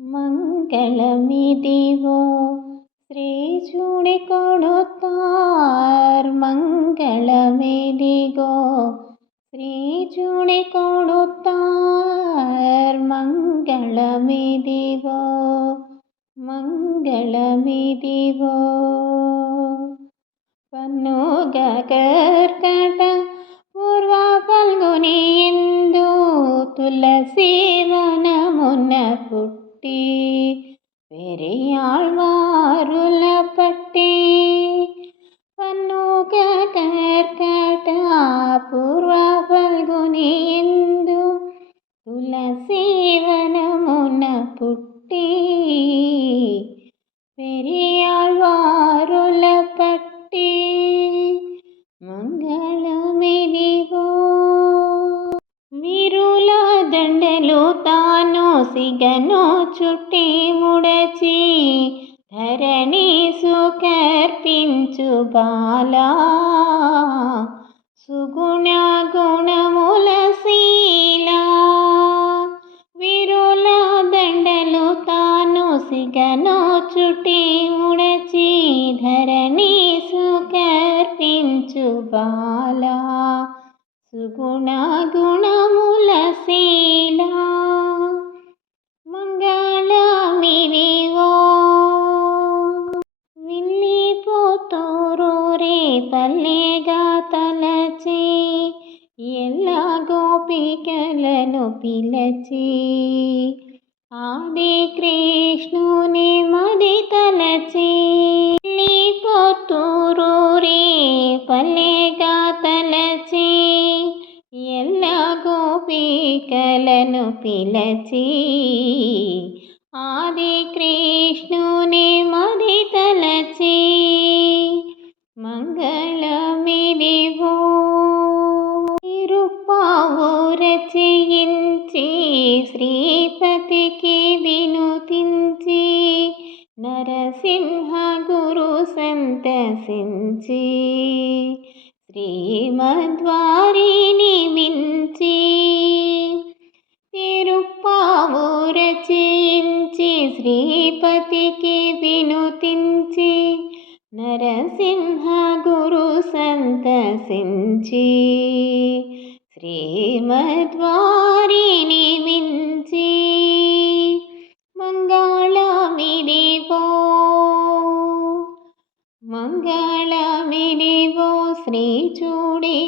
ಮಂಗಳಮಿದಿವೋ ಶ್ರೀ ಚೂಣಿಕೊಡುತ್ತಾರ್ ಮಂಗಳಮೆದಿಗೋ ಶ್ರೀ ಚೂಣಿಕೊಡುತ್ತಾರ್ ಮಂಗಳಮೆದಿವೋ മംഗളമിതിവോ പന്നുക കർക്കട പൂർവ ഫൽഗുനിയെന്തു തുളസീ పెరియాళ్వారుల పట్టి పన్నుక కర్కట పూర్వ ఫల్గుని ఎందు తులసి తాను సిగను చుట్టి ముడచి ధరణి సుకర్పించు బాలా. సుగుణ గుణముల శీలా. విరుల దండలు తాను సిగను చుట్టి ముడచి ధరణి సుకర్పించు బాలా. సుగుణ గుణముల శీలా. విల్లిపోతూరు రే పల్లెగా తలచి ఎల్లా గోపికలను పిలచి. ఆది కృష్ణుని మది తలచి. వెళ్ళిపోతూరు రే పల్లెగా తలచి ఎల్ల గోపికలను పిలచి. ఆది కృష్ణుని మది సంతసించి శ్రీమద్వారిని మించి తిరుప్పావు రచించి శ్రీపతికి వినుతించి నరసింహ గురు సంతసించి శ్రీమద్వారిని మించి മംഗളമിനിവോ ശ്രീ ചൂടിക്കൊടുത്താൽ